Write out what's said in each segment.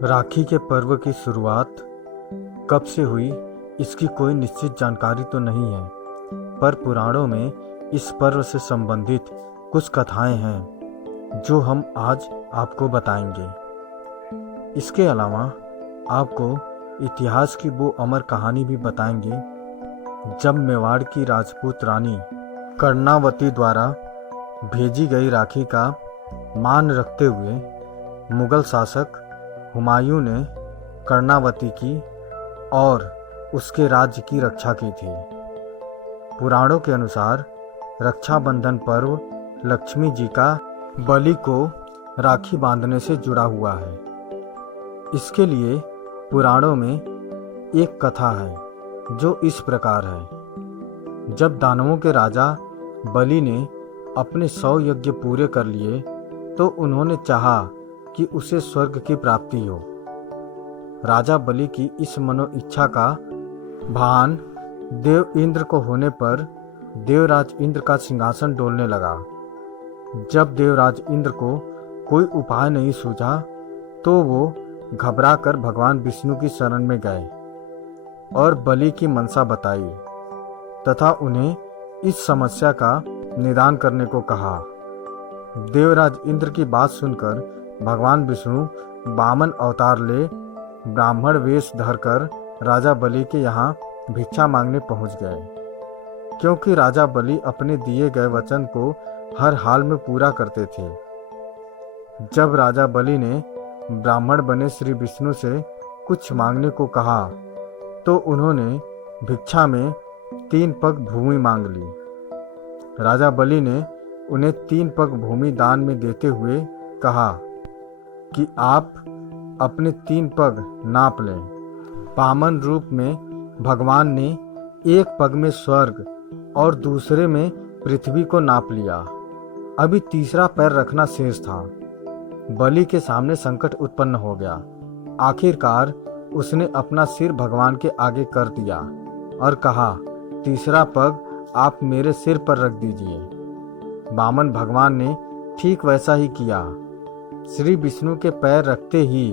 राखी के पर्व की शुरुआत कब से हुई, इसकी कोई निश्चित जानकारी तो नहीं है, पर पुराणों में इस पर्व से संबंधित कुछ कथाएं हैं जो हम आज आपको बताएंगे। इसके अलावा आपको इतिहास की वो अमर कहानी भी बताएंगे जब मेवाड़ की राजपूत रानी कर्णावती द्वारा भेजी गई राखी का मान रखते हुए मुगल शासक हुमायूं ने कर्णावती की और उसके राज्य की रक्षा की थी। पुराणों के अनुसार रक्षाबंधन पर्व लक्ष्मी जी का बलि को राखी बांधने से जुड़ा हुआ है। इसके लिए पुराणों में एक कथा है जो इस प्रकार है। जब दानवों के राजा बलि ने अपने 100 यज्ञ पूरे कर लिए तो उन्होंने चाहा कि उसे स्वर्ग की प्राप्ति हो। राजा बलि की इस मनो इच्छा का भान देव इंद्र को होने पर देवराज इंद्र का सिंहासन डोलने लगा। जब देवराज इंद्र को कोई उपाय नहीं सूझा तो वो घबराकर भगवान विष्णु की शरण में गए और बलि की मनसा बताई तथा उन्हें इस समस्या का निदान करने को कहा। देवराज इंद्र की बात सुनकर भगवान विष्णु वामन अवतार ले ब्राह्मण वेश धरकर राजा बलि के यहाँ भिक्षा मांगने पहुँच गए, क्योंकि राजा बलि अपने दिए गए वचन को हर हाल में पूरा करते थे। जब राजा बलि ने ब्राह्मण बने श्री विष्णु से कुछ मांगने को कहा तो उन्होंने भिक्षा में 3 पग भूमि मांग ली। राजा बलि ने उन्हें 3 पग भूमि दान में देते हुए कहा कि आप अपने 3 पग नाप लें। वामन रूप में भगवान ने एक पग में स्वर्ग और दूसरे में पृथ्वी को नाप लिया। अभी तीसरा पैर रखना शेष था। बलि के सामने संकट उत्पन्न हो गया। आखिरकार उसने अपना सिर भगवान के आगे कर दिया और कहा, तीसरा पग आप मेरे सिर पर रख दीजिए। वामन भगवान ने ठीक वैसा ही किया। श्री विष्णु के पैर रखते ही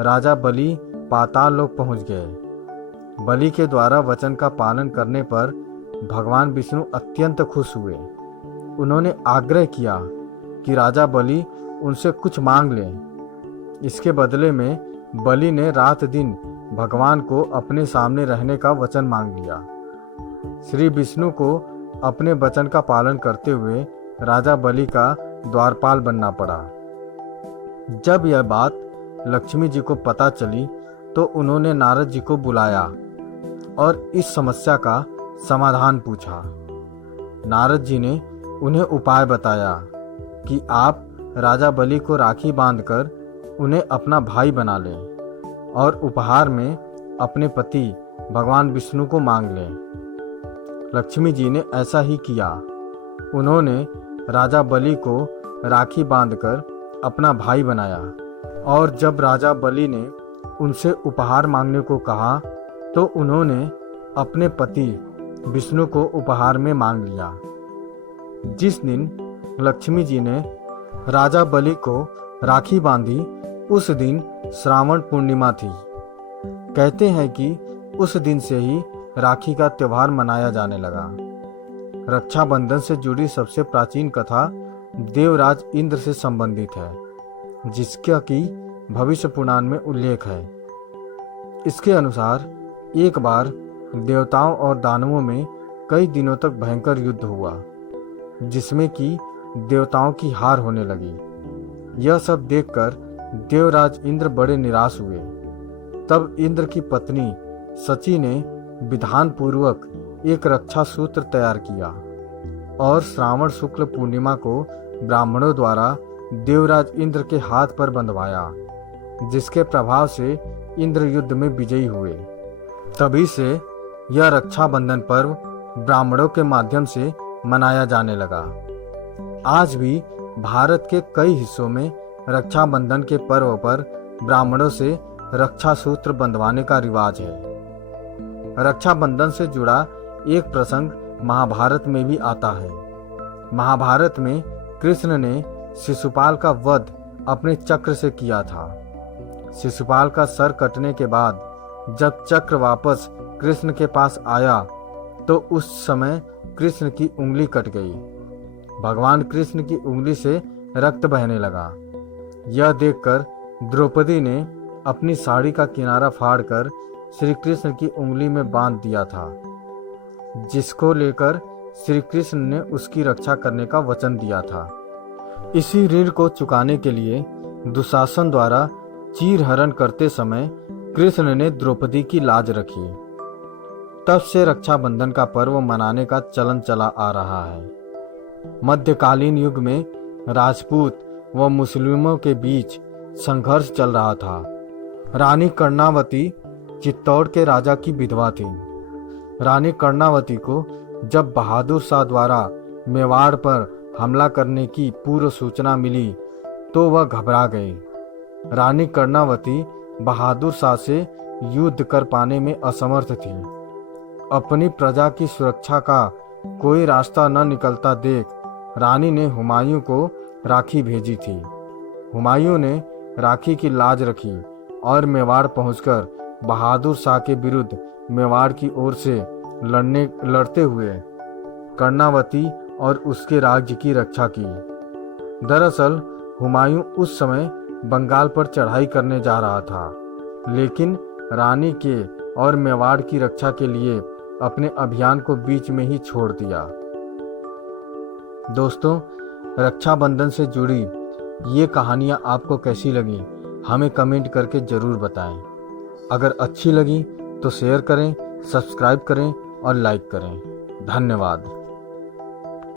राजा बलि पाताल लोक पहुंच गए। बलि के द्वारा वचन का पालन करने पर भगवान विष्णु अत्यंत खुश हुए। उन्होंने आग्रह किया कि राजा बलि उनसे कुछ मांग लें। इसके बदले में बलि ने रात दिन भगवान को अपने सामने रहने का वचन मांग लिया। श्री विष्णु को अपने वचन का पालन करते हुए राजा बलि का द्वारपाल बनना पड़ा। जब यह बात लक्ष्मी जी को पता चली तो उन्होंने नारद जी को बुलाया और इस समस्या का समाधान पूछा। नारद जी ने उन्हें उपाय बताया कि आप राजा बलि को राखी बांधकर उन्हें अपना भाई बना लें और उपहार में अपने पति भगवान विष्णु को मांग लें। लक्ष्मी जी ने ऐसा ही किया। उन्होंने राजा बलि को राखी बांधकर अपना भाई बनाया और जब राजा बलि ने उनसे उपहार मांगने को कहा तो उन्होंने अपने पति विष्णु को उपहार में मांग लिया। जिस दिन लक्ष्मी जी ने राजा बलि को राखी बांधी उस दिन श्रावण पूर्णिमा थी। कहते हैं कि उस दिन से ही राखी का त्योहार मनाया जाने लगा। रक्षाबंधन से जुड़ी सबसे प्राचीन कथा देवराज इंद्र से संबंधित है, जिसका कि भविष्य पुराण में उल्लेख है। इसके अनुसार एक बार देवताओं और दानवों में कई दिनों तक भयंकर युद्ध हुआ, जिसमें कि देवताओं की हार होने लगी। यह सब देखकर देवराज इंद्र बड़े निराश हुए। तब इंद्र की पत्नी सची ने विधान पूर्वक एक रक्षा सूत्र तैयार किया और श्रावण शुक्ल पूर्णिमा को ब्राह्मणों द्वारा देवराज इंद्र के हाथ पर बंधवाया, जिसके प्रभाव से इंद्र युद्ध में विजयी हुए। तभी से यह रक्षाबंधन पर्व ब्राह्मणों के माध्यम से मनाया जाने लगा। आज भी भारत के कई हिस्सों में रक्षाबंधन के पर्व पर ब्राह्मणों से रक्षा सूत्र बंधवाने का रिवाज है। रक्षाबंधन से जुड़ा एक प्रसंग महाभारत में भी आता है। महाभारत में कृष्ण ने शिशुपाल का वध अपने चक्र से किया था। शिशुपाल का सर कटने के बाद जब चक्र वापस कृष्ण के पास आया तो उस समय कृष्ण की उंगली कट गई। भगवान कृष्ण की उंगली से रक्त बहने लगा। यह देखकर द्रौपदी ने अपनी साड़ी का किनारा फाड़कर श्री कृष्ण की उंगली में बांध दिया था, जिसको लेकर श्री कृष्ण ने उसकी रक्षा करने का वचन दिया था। इसी ऋण को चुकाने के लिए दुशासन द्वारा चीरहरण करते समय कृष्ण ने द्रौपदी की लाज रखी। तब से रक्षाबंधन का पर्व मनाने का चलन चला आ रहा है। मध्यकालीन युग में राजपूत व मुस्लिमों के बीच संघर्ष चल रहा था। रानी कर्णावती चित्तौड़ के राजा की विधवा थी। रानी कर्णावती को जब बहादुर शाह द्वारा मेवाड़ पर हमला करने की पूर्व सूचना मिली तो वह घबरा गए। रानी कर्णावती बहादुर शाह से युद्ध कर पाने में असमर्थ थी। अपनी प्रजा की सुरक्षा का कोई रास्ता न निकलता देख रानी ने हुमायूं को राखी भेजी थी। हुमायूं ने राखी की लाज रखी और मेवाड़ पहुंचकर बहादुर शाह के विरुद्ध मेवाड़ की ओर से लड़ते हुए कर्णावती और उसके राज्य की रक्षा की। दरअसल हुमायूं उस समय बंगाल पर चढ़ाई करने जा रहा था, लेकिन रानी के और मेवाड़ की रक्षा के लिए अपने अभियान को बीच में ही छोड़ दिया। दोस्तों, रक्षाबंधन से जुड़ी ये कहानियाँ आपको कैसी लगी हमें कमेंट करके ज़रूर बताएं। अगर अच्छी लगी तो शेयर करें, सब्सक्राइब करें और लाइक करें। धन्यवाद।